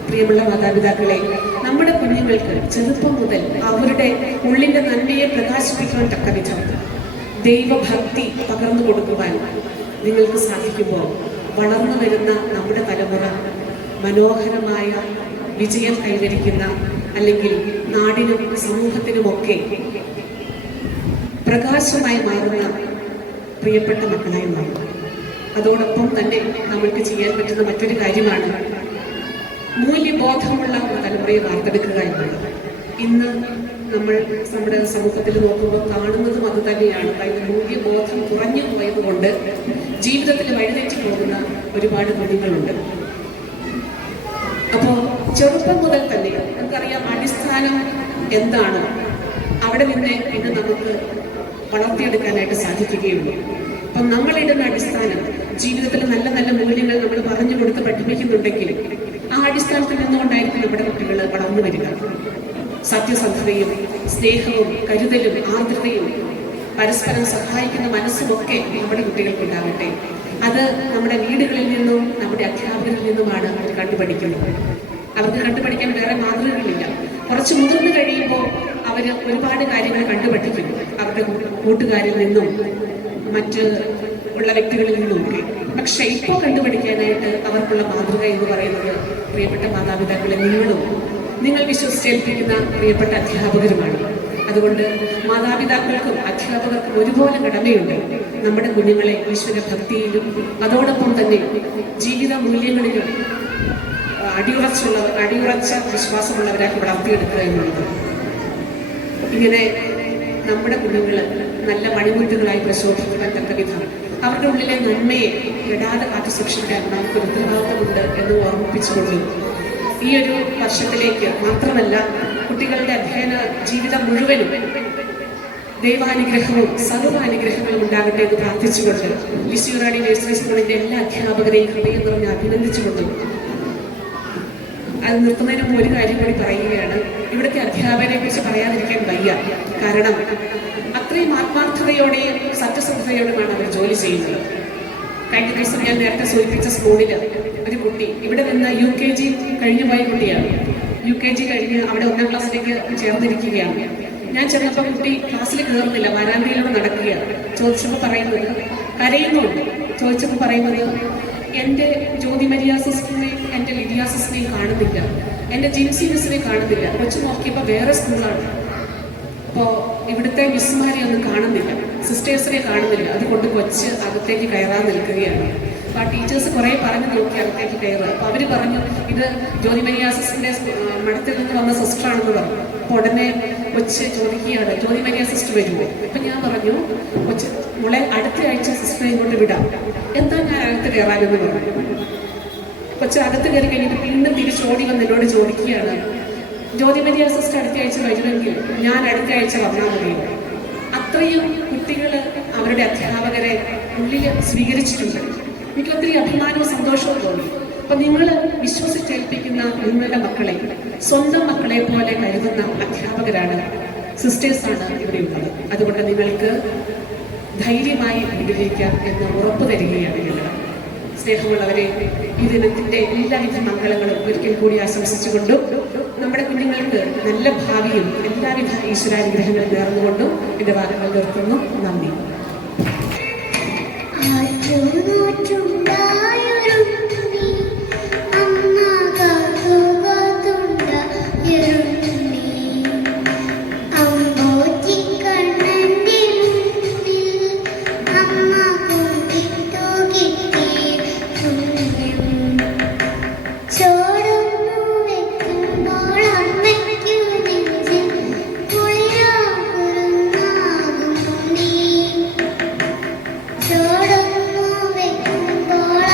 പ്രിയമുള്ള മാതാപിതാക്കളെ, നമ്മുടെ കുഞ്ഞുങ്ങൾക്ക് ചെറുപ്പം മുതൽ അവരുടെ ഉള്ളിന്റെ നന്മയെ പ്രകാശിപ്പിക്കാൻ തക്ക വിധം ദൈവഭക്തി പകർന്നു കൊടുക്കുവാൻ നിങ്ങൾക്ക് സാധിക്കുമ്പോൾ വളർന്നു വരുന്ന നമ്മുടെ തലമുറ മനോഹരമായ വിജയം കൈവരിക്കുന്ന, അല്ലെങ്കിൽ നാടിനും സമൂഹത്തിനുമൊക്കെ പ്രകാശമായി മാറുന്ന പ്രിയപ്പെട്ട മക്കളായി മാറും. അതോടൊപ്പം തന്നെ നമ്മൾക്ക് ചെയ്യാൻ പറ്റുന്ന മറ്റൊരു കാര്യമാണ് മൂല്യബോധമുള്ള ഒരു തലമുറയെ വാർത്തെടുക്കുക എന്നുള്ളത്. ഇന്ന് നമ്മൾ നമ്മുടെ സമൂഹത്തിൽ നോക്കുമ്പോൾ കാണുന്നതും അത് തന്നെയാണ്. അതിന് മൂല്യബോധം കുറഞ്ഞു പോയതുകൊണ്ട് ജീവിതത്തിൽ വഴിതെറ്റി പോകുന്ന ഒരുപാട് കുഞ്ഞുങ്ങളുണ്ട്. അപ്പോൾ ചെറുപ്പം മുതൽ തന്നെ നമുക്കറിയാം അടിസ്ഥാനം എന്താണ്, അവിടെ നിന്ന് പിന്നെ നമുക്ക് വളർത്തിയെടുക്കാനായിട്ട് സാധിക്കുകയുള്ളൂ. അപ്പം നമ്മളിടുന്ന അടിസ്ഥാനം ജീവിതത്തിൽ നല്ല നല്ല മൂല്യങ്ങൾ നമ്മൾ പറഞ്ഞു കൊടുത്ത് പഠിപ്പിക്കുന്നുണ്ടെങ്കിൽ ആ അടിസ്ഥാനത്തിൽ നിന്നുകൊണ്ടായിരിക്കും നമ്മുടെ കുട്ടികൾ വളർന്നു വരിക. സത്യസന്ധതയും സ്നേഹവും കരുതലും ആർദ്രതയും പരസ്പരം സഹായിക്കുന്ന മനസ്സുമൊക്കെ നമ്മുടെ കുട്ടികൾക്ക് ഉണ്ടാകട്ടെ. അത് നമ്മുടെ വീടുകളിൽ നിന്നും നമ്മുടെ അധ്യാപകരിൽ നിന്നുമാണ് അവർ കണ്ടുപഠിക്കുന്നത്. അവർക്ക് കണ്ടുപഠിക്കാൻ വേറെ മാതൃകകളില്ല. കുറച്ച് മുതിർന്നു കഴിയുമ്പോൾ അവർ ഒരുപാട് കാര്യങ്ങൾ കണ്ടുപഠിക്കും, അവരുടെ കൂട്ടുകാരിൽ നിന്നും മറ്റ് ഉള്ള വ്യക്തികളിൽ നിന്നുമൊക്കെ. പക്ഷെ ഇപ്പോൾ കണ്ടുപഠിക്കാനായിട്ട് അവർക്കുള്ള മാതൃക എന്ന് പറയുന്നത് പ്രിയപ്പെട്ട മാതാപിതാക്കളെ നിങ്ങൾ വിശ്വസിച്ചേൽപ്പിക്കുന്ന പ്രിയപ്പെട്ട അധ്യാപകരുമാണ്. അതുകൊണ്ട് മാതാപിതാക്കൾക്കും അധ്യാപകർക്കും ഒരുപോലെ കടമയുണ്ട് നമ്മുടെ കുഞ്ഞുങ്ങളെ ഈശ്വരഭക്തിയിലും അതോടൊപ്പം തന്നെ ജീവിത മൂല്യങ്ങളിലും അടിയുറച്ച വിശ്വാസമുള്ളവരാക്കി വളർത്തിയെടുക്കുക എന്നുള്ളത്. ഇങ്ങനെ നമ്മുടെ കുഞ്ഞുങ്ങൾ നല്ല മണിമുത്തുകളായി പ്രശോഭിക്കുവാൻ തക്ക വിധം അവരുടെ ഉള്ളിലെ നന്മയെ വിടാതെ കാത്തു സൂക്ഷിക്കാൻ നമുക്കൊരു ഉത്തരവാദിത്തമുണ്ട് എന്ന് ഓർമ്മിപ്പിച്ചുകൊണ്ടും ഈ ഒരു വർഷത്തിലേക്ക് മാത്രമല്ല കുട്ടികളുടെ അധ്യയന ജീവിതം മുഴുവനും ദൈവാനുഗ്രഹവും സർവാനുഗ്രഹങ്ങളും ഉണ്ടാകട്ടെ എന്ന് പ്രാർത്ഥിച്ചുകൊണ്ട് ലിസിയുറാണി നഴ്സറി സ്കൂളിന്റെ എല്ലാ അധ്യാപകരെയും ഹൃദയം നിറഞ്ഞ് അഭിനന്ദിച്ചുകൊണ്ടും അത് നിർത്തുന്നതിന് മുമ്പ് ഒരു കാര്യം കൂടി പറയുകയാണ്. ഇവിടുത്തെ അധ്യാപകരെ കുറിച്ച് പറയാതിരിക്കാൻ വയ്യ. കാരണം അത്രയും ആത്മാർത്ഥതയോടെയും സത്യസന്ധതയോടുമാണ് അവർ ജോലി ചെയ്യുന്നത്. കഴിഞ്ഞ ദിവസം ഞാൻ നേരത്തെ സൂചിപ്പിച്ച സ്കൂളിൽ ഒരു കുട്ടി ഇവിടെ നിന്ന് UKG കഴിഞ്ഞു പോയ കുട്ടിയാണ്. UKG കഴിഞ്ഞ് അവിടെ 1ാം ക്ലാസ്സിലേക്ക് ചേർന്നിരിക്കുകയാണ്. ഞാൻ ചെന്നപ്പോൾ കുട്ടി ക്ലാസ്സിൽ കയറുന്നില്ല, വരാന്തയിലൂടെ നടക്കുകയാണ്. ചോദിച്ചപ്പോൾ പറയുന്നത്, കരയുന്നുണ്ട്. ചോദിച്ചപ്പോൾ പറയുന്നത്, എൻ്റെ ജ്യോതി മരിയ സിസ്റ്ററിനെയും എൻ്റെ ലിഡിയ സിസ്റ്ററിനെയും കാണുന്നില്ല, എൻ്റെ ജിൻസി മിസ്സിനെ കാണുന്നില്ല. കൊച്ചു നോക്കിയപ്പോൾ വേറെ സ്കൂളാണ്. അപ്പോൾ ഇവിടുത്തെ മിസ്സുമാരെ ഒന്നും കാണുന്നില്ല, സിസ്റ്റേഴ്സിനെ കാണുന്നില്ല. അതുകൊണ്ട് കൊച്ച് അകത്തേക്ക് കയറാൻ നിൽക്കുകയാണ്. അപ്പോൾ ആ ടീച്ചേഴ്സ് കുറേ പറഞ്ഞു നോക്കി അകത്തേക്ക് കയറുക. അപ്പോൾ അവർ പറഞ്ഞു, ഇത് ജ്യോതി മരിയ സിസ്റ്ററിൻ്റെ മഠത്തിൽ നിന്ന് വന്ന സിസ്റ്ററാണെന്ന് പറഞ്ഞു. അപ്പോൾ ഉടനെ കൊച്ച് ചോദിക്കുകയാണ്, ജ്യോതി മരിയ സിസ്റ്റർ വരുമോ? അപ്പം ഞാൻ പറഞ്ഞു, കൊച്ച് മോളെ അടുത്ത ആഴ്ച സിസ്റ്ററെ ഇങ്ങോട്ട് വിടാം, എന്താ ഞാൻ അകത്ത് കയറാനെന്ന് പറഞ്ഞു. കൊച്ച് അകത്ത് കയറി കഴിഞ്ഞിട്ട് വീണ്ടും തിരിച്ചോടി വന്ന് എന്നോട് ചോദിക്കുകയാണ്, ജ്യോതി മരിയ സിസ്റ്റർ അടുത്ത ആഴ്ച വരുമെങ്കിൽ ഞാൻ അടുത്ത ആഴ്ച വന്നാൽ മതിയോ? അത്രയും കുട്ടികൾ അവരുടെ അധ്യാപകരെ ഉള്ളിൽ സ്വീകരിച്ചിട്ടുണ്ട്. എനിക്ക് ഒത്തിരി അഭിമാനവും സന്തോഷവും തോന്നി. അപ്പൊ നിങ്ങൾ വിശ്വസിച്ചേൽപ്പിക്കുന്ന നിങ്ങളുടെ മക്കളെ സ്വന്തം മക്കളെ പോലെ കരുതുന്ന അധ്യാപകരാണ്, സിസ്റ്റേഴ്സാണ് ഇവിടെയുള്ളത്. അതുകൊണ്ട് നിങ്ങൾക്ക് ധൈര്യമായി വിജയിക്കാം എന്ന് ഉറപ്പു തരികയാണ് ഞങ്ങൾ. സ്നേഹമുള്ളവരെ, ഈ ദിനത്തിന്റെ എല്ലാവിധ മംഗളങ്ങളും ഒരിക്കൽ കൂടി ആശംസിച്ചുകൊണ്ടും നമ്മുടെ കുഞ്ഞുങ്ങൾക്ക് നല്ല ഭാവിയും എല്ലാവിധ ഈശ്വരാനുഗ്രഹങ്ങളും നേർന്നുകൊണ്ടും എന്റെ വാക്കുകൾ നിർത്തുന്നു. നന്ദി. ചോടൊന്നു വെക്കുമ്പോൾ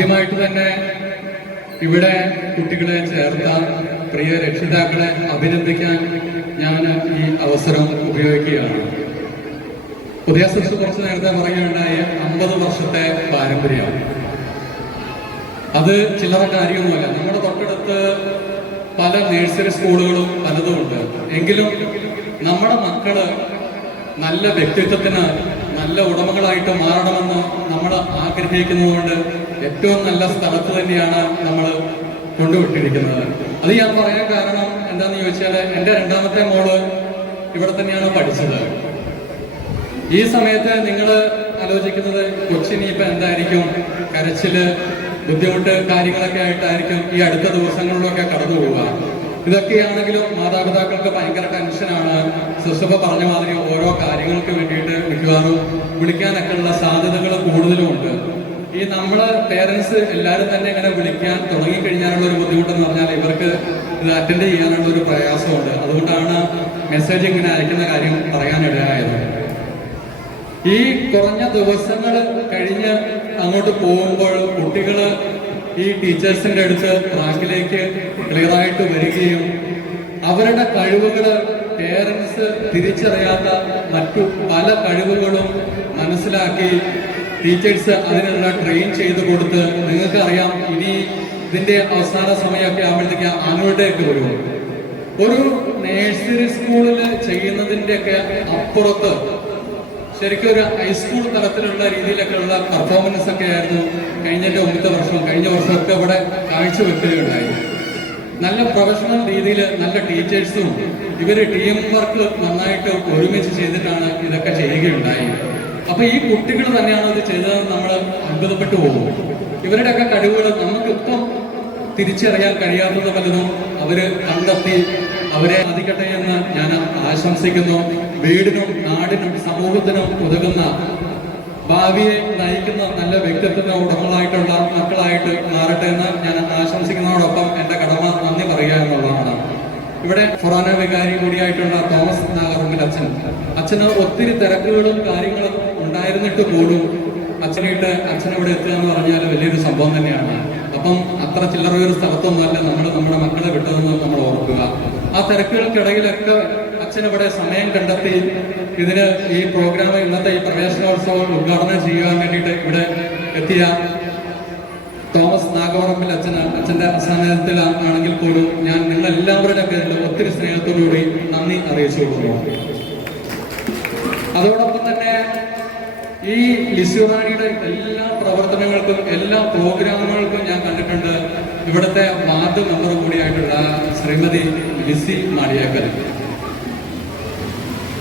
ആദ്യമായിട്ട് തന്നെ ഇവിടെ കുട്ടികളെ ചേർത്ത പ്രിയ രക്ഷിതാക്കളെ അഭിനന്ദിക്കാൻ ഞാൻ ഈ അവസരം ഉപയോഗിക്കുകയാണ്. പുതിയ സൃഷ്ടി കുറച്ച് നേരത്തെ പറയുകയുണ്ടായ 50 വർഷത്തെ പാരമ്പര്യം, അത് ചില്ലറ കാര്യമൊന്നുമല്ല. നമ്മുടെ തൊട്ടടുത്ത് പല നഴ്സറി സ്കൂളുകളും പലതുമുണ്ട്. എങ്കിലും നമ്മുടെ മക്കള് നല്ല വ്യക്തിത്വത്തിന് നല്ല ഉടമകളായിട്ട് മാറണമെന്ന് നമ്മൾ ആഗ്രഹിക്കുന്നതുകൊണ്ട് ഏറ്റവും നല്ല സ്ഥലത്ത് തന്നെയാണ് നമ്മൾ കൊണ്ടുവിട്ടിരിക്കുന്നത്. അത് ഞാൻ പറയാൻ കാരണം എന്താന്ന് ചോദിച്ചാൽ, എൻ്റെ രണ്ടാമത്തെ മോള് ഇവിടെ തന്നെയാണ് പഠിച്ചത്. ഈ സമയത്ത് നിങ്ങൾ ആലോചിക്കുന്നത് കൊച്ചിന് ഇപ്പം എന്തായിരിക്കും, കരച്ചില്, ബുദ്ധിമുട്ട് കാര്യങ്ങളൊക്കെ ആയിട്ടായിരിക്കും ഈ അടുത്ത ദിവസങ്ങളിലൊക്കെ കടന്നു പോവുക. ഇതൊക്കെയാണെങ്കിലും മാതാപിതാക്കൾക്ക് ഭയങ്കര ടെൻഷനാണ്. സുഷഭ പറഞ്ഞ മാതിരി ഓരോ കാര്യങ്ങൾക്ക് വേണ്ടിയിട്ട് മിക്കവാറും വിളിക്കാനൊക്കെ ഉള്ള സാധ്യതകൾ കൂടുതലുമുണ്ട്. ഈ നമ്മള് പേരൻസ് എല്ലാവരും തന്നെ ഇങ്ങനെ വിളിക്കാൻ തുടങ്ങിക്കഴിഞ്ഞാലുള്ള ഒരു ബുദ്ധിമുട്ടെന്ന് പറഞ്ഞാൽ ഇവർക്ക് ഇത് അറ്റൻഡ് ചെയ്യാനുള്ള ഒരു പ്രയാസമുണ്ട്. അതുകൊണ്ടാണ് മെസ്സേജ് ഇങ്ങനെ അയക്കുന്ന കാര്യം പറയാനിടയായത്. ഈ കുറഞ്ഞ ദിവസങ്ങൾ കഴിഞ്ഞ് അങ്ങോട്ട് പോകുമ്പോൾ കുട്ടികൾ ഈ ടീച്ചേഴ്സിന്റെ അടുത്ത് ട്രാക്കിലേക്ക് ക്ലിയറായിട്ട് വരികയും അവരുടെ കഴിവുകൾ പേരൻസ് തിരിച്ചറിയാത്ത മറ്റു പല കഴിവുകളും മനസ്സിലാക്കി ടീച്ചേഴ്സ് അതിനുള്ള ട്രെയിൻ ചെയ്ത് കൊടുത്ത്, നിങ്ങൾക്ക് അറിയാം ഇനി ഇതിന്റെ അവസാന സമയമൊക്കെ ആകുമ്പോഴത്തേക്ക് ആനുവൽ ഡേ ഒക്കെ വരും. ഒരു നേഴ്സറി സ്കൂളിൽ ചെയ്യുന്നതിൻ്റെയൊക്കെ അപ്പുറത്ത് ശരിക്കും ഒരു ഹൈസ്കൂൾ തലത്തിലുള്ള രീതിയിലൊക്കെയുള്ള പെർഫോമൻസ് ഒക്കെ ആയിരുന്നു കഴിഞ്ഞ വർഷമൊക്കെ ഇവിടെ കാഴ്ചവെക്കുകയുണ്ടായി. നല്ല പ്രൊഫഷണൽ രീതിയിൽ നല്ല ടീച്ചേഴ്സും ഇവര് ടീം വർക്ക് നന്നായിട്ട് ഒരുമിച്ച് ചെയ്തിട്ടാണ് ഇതൊക്കെ ചെയ്യുകയുണ്ടായി. അപ്പൊ ഈ കുട്ടികൾ തന്നെയാണ് ഇത് ചെയ്തതെന്ന് നമ്മൾ അത്ഭുതപ്പെട്ടു പോകും. ഇവരുടെയൊക്കെ കഴിവുകൾ നമുക്കിപ്പം തിരിച്ചറിയാൻ കഴിയാത്തത് പലതും അവര് കണ്ടെത്തി അവരെ സാധിക്കട്ടെ എന്ന് ഞാൻ ആശംസിക്കുന്നു. വീടിനും നാടിനും സമൂഹത്തിനും ഉതകുന്ന ഭാവിയെ നയിക്കുന്ന നല്ല വ്യക്തിത്വത്തിന് ഉടമകളായിട്ടുള്ള മക്കളായിട്ട് മാറട്ടെ എന്ന് ഞാൻ ആശംസിക്കുന്നതോടൊപ്പം എന്റെ കടമ നന്ദി പറയുക എന്നുള്ളതാണ്. ഇവിടെ ഫൊറാന വികാരി കൂടിയായിട്ടുള്ള തോമസ് നാഗറമ്പിൽ അച്ഛന് ഒത്തിരി തിരക്കുകളും കാര്യങ്ങളും ഉണ്ടായിരുന്നിട്ട് പോലും അച്ഛനിവിടെ എത്തുക എന്ന് പറഞ്ഞാൽ വലിയൊരു സംഭവം തന്നെയാണ്. അപ്പം അത്ര ചില്ലറ ഒരു സ്ഥലത്തൊന്നുമല്ല നമ്മുടെ മക്കളെ വിട്ടതെന്ന് നമ്മൾ ഓർക്കുക. ആ തിരക്കുകൾക്കിടയിലൊക്കെ അച്ഛനിവിടെ സമയം കണ്ടെത്തി ഇതിന് ഈ പ്രോഗ്രാം ഇന്നത്തെ ഈ പ്രവേശനോത്സവം ഉദ്ഘാടനം ചെയ്യാൻ വേണ്ടിയിട്ട് ഇവിടെ എത്തിയ തോമസ് നാഗവറമ്പിൽ അച്ഛന്റെ സാന്നിധ്യത്തിൽ ആണെങ്കിൽ പോലും ഞാൻ നിങ്ങളെല്ലാവരുടെ പേരിൽ ഒത്തിരി സ്നേഹത്തോടുകൂടി നന്ദി അറിയിച്ചു കൊടുക്കുന്നു. അതോടൊപ്പം തന്നെ ഈ ലിസ്യുറാണിയുടെ എല്ലാ പ്രവർത്തനങ്ങൾക്കും എല്ലാ പ്രോഗ്രാമുകൾക്കും ഞാൻ കണ്ടിട്ടുണ്ട് ഇവിടുത്തെ വാർഡ് മെമ്പർ കൂടിയായിട്ടുള്ള ശ്രീമതി ലിസി മാടിയേക്കൽ.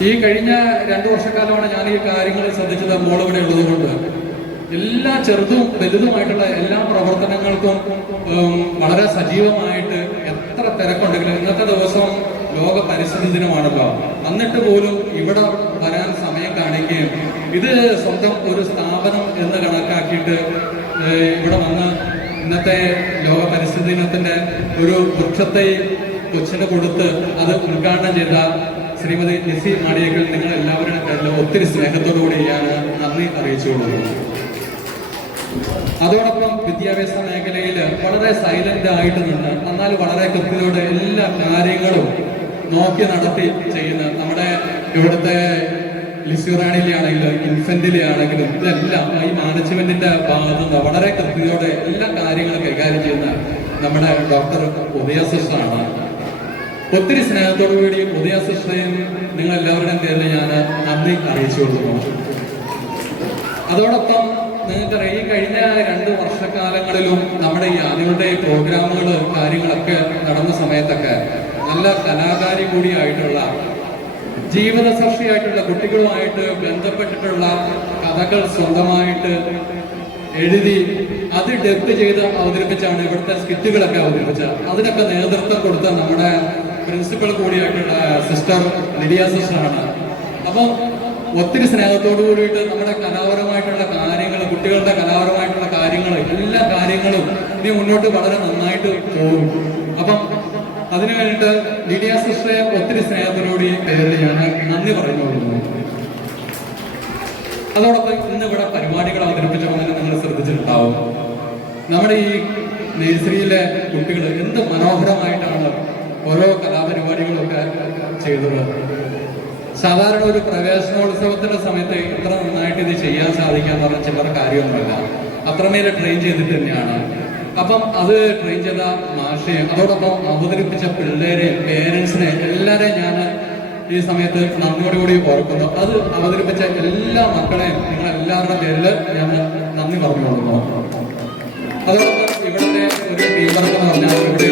ഈ കഴിഞ്ഞ 2 വർഷക്കാലമാണ് ഞാൻ ഈ കാര്യങ്ങൾ ശ്രദ്ധിച്ചത്. മോൾ ഇവിടെ ഉള്ളതുകൊണ്ട് എല്ലാ ചെറുതും വലുതുമായിട്ടുള്ള എല്ലാ പ്രവർത്തനങ്ങൾക്കും വളരെ സജീവമായിട്ട് എത്ര തിരക്കുണ്ടെങ്കിലും, ഇന്നത്തെ ദിവസം ലോക പരിസ്ഥിതി ദിനമാണല്ലോ, എന്നിട്ട് പോലും ഇവിടെ വരാൻ സമയം കാണിക്കുകയും ഇത് സ്വന്തം ഒരു സ്ഥാപനം എന്ന് കണക്കാക്കിയിട്ട് ഇവിടെ വന്ന് ഇന്നത്തെ ലോക പരിസ്ഥിതി ദിനത്തിന്റെ ഒരു വൃക്ഷത്തെ കൊച്ചിന് കൊടുത്ത് അത് ഉദ്ഘാടനം ചെയ്ത ശ്രീമതി ലിസി മാടിയേക്കൽ നിങ്ങൾ എല്ലാവരുടെ പേരിൽ ഒത്തിരി സ്നേഹത്തോടുകൂടി ഞാൻ നന്ദി അറിയിച്ചുകൊള്ളുന്നു. അതോടൊപ്പം വിദ്യാഭ്യാസ മേഖലയിൽ വളരെ സൈലന്റ് ആയിട്ട് നിന്ന് എന്നാൽ വളരെ കൃത്യതയോടെ എല്ലാ കാര്യങ്ങളും നോക്കി നടത്തി ചെയ്യുന്ന നമ്മുടെ ഇവിടുത്തെ ലിസ്യുറാണിയിലെ ആണെങ്കിലും ഇൻഫന്റിലെ ആണെങ്കിലും ഇതെല്ലാം ഈ മാനേജ്മെന്റിന്റെ ഭാഗത്തു നിന്ന് വളരെ കൃത്യതയോടെ എല്ലാ കാര്യങ്ങളും കൈകാര്യം ചെയ്യുന്ന നമ്മുടെ ഡോക്ടർ ഉദയ സിസ്റ്ററാണ്. ഒത്തിരി സ്നേഹത്തോടുകൂടി ഉദയ സിസ്റ്ററെയും നിങ്ങൾ എല്ലാവരുടെയും പേരിൽ ഞാൻ നന്ദി അറിയിച്ചു കൊടുക്കുന്നു. അതോടൊപ്പം നിങ്ങൾക്കറിയാം ഈ കഴിഞ്ഞ 2 വർഷക്കാലങ്ങളിലും നമ്മുടെ ഈ ആദ്യങ്ങളുടെ പ്രോഗ്രാമുകൾ കാര്യങ്ങളൊക്കെ നടന്ന സമയത്തൊക്കെ നല്ല കലാകാരി കൂടിയായിട്ടുള്ള ജീവിതസാക്ഷിയായിട്ടുള്ള കുട്ടികളുമായിട്ട് ബന്ധപ്പെട്ടിട്ടുള്ള കഥകൾ സ്വന്തമായിട്ട് എഴുതി അത് ഡെപ്റ്റ് ചെയ്ത് അവതരിപ്പിച്ചാണ് ഇവിടുത്തെ സ്കിറ്റുകളൊക്കെ അവതരിപ്പിച്ചത്. അതിനൊക്കെ നേതൃത്വം കൊടുത്ത നമ്മുടെ പ്രിൻസിപ്പൽ കൂടിയായിട്ടുള്ള സിസ്റ്റർ ലിഡിയ സിസ്റ്ററാണ്. അപ്പം ഒത്തിരി സ്നേഹത്തോടു കൂടിയിട്ട് നമ്മുടെ കലാപരമായിട്ടുള്ള കാര്യങ്ങൾ, കുട്ടികളുടെ കലാപരമായിട്ടുള്ള കാര്യങ്ങൾ, എല്ലാ കാര്യങ്ങളും ഇനി മുന്നോട്ട് വളരെ നന്നായിട്ട് പോകും. അപ്പം അതിനു വേണ്ടിയിട്ട് ലിഡിയ സിസ്റ്ററെ ഒത്തിരി സ്നേഹത്തോടുകൂടി പേരിൽ ഞാൻ നന്ദി പറഞ്ഞു കൊടുക്കുന്നു. അതോടൊപ്പം ഇന്ന് ഇവിടെ പരിപാടികൾ അവതരിപ്പിച്ചപ്പോൾ നിങ്ങൾ ശ്രദ്ധിച്ചിട്ടുണ്ടാവും. നമ്മുടെ ഈ നഴ്സറിയിലെ കുട്ടികൾ എന്ത് മനോഹരമായിട്ടാണ് ഓരോ കലാപരിപാടികളൊക്കെ ചെയ്തത്. സാധാരണ ഒരു പ്രവേശനോത്സവത്തിന്റെ സമയത്ത് ഇത്ര നന്നായിട്ട് ഇത് ചെയ്യാൻ സാധിക്കാന്ന് പറഞ്ഞാൽ ചില്ലറ കാര്യമൊന്നുമല്ല. അത്രമേൽ ട്രെയിൻ ചെയ്തിട്ട് തന്നെയാണ്. അപ്പം അത് ട്രെയിൻ ചെയ്ത മാഷയും അതോടൊപ്പം അവതരിപ്പിച്ച പിള്ളേരെയും പേരൻസിനെ എല്ലാവരെയും ഞാൻ ഈ സമയത്ത് നന്ദിയോടുകൂടി ഓർക്കുന്നു. അത് അവതരിപ്പിച്ച എല്ലാ മക്കളെയും നിങ്ങളെല്ലാവരുടെ പേരിൽ ഞാൻ നന്ദി പറഞ്ഞു കൊടുക്കുന്നു. അതോടൊപ്പം ഇവിടുത്തെ ഒരു ടീം വർക്ക് എന്ന് പറഞ്ഞാൽ ഇവിടെ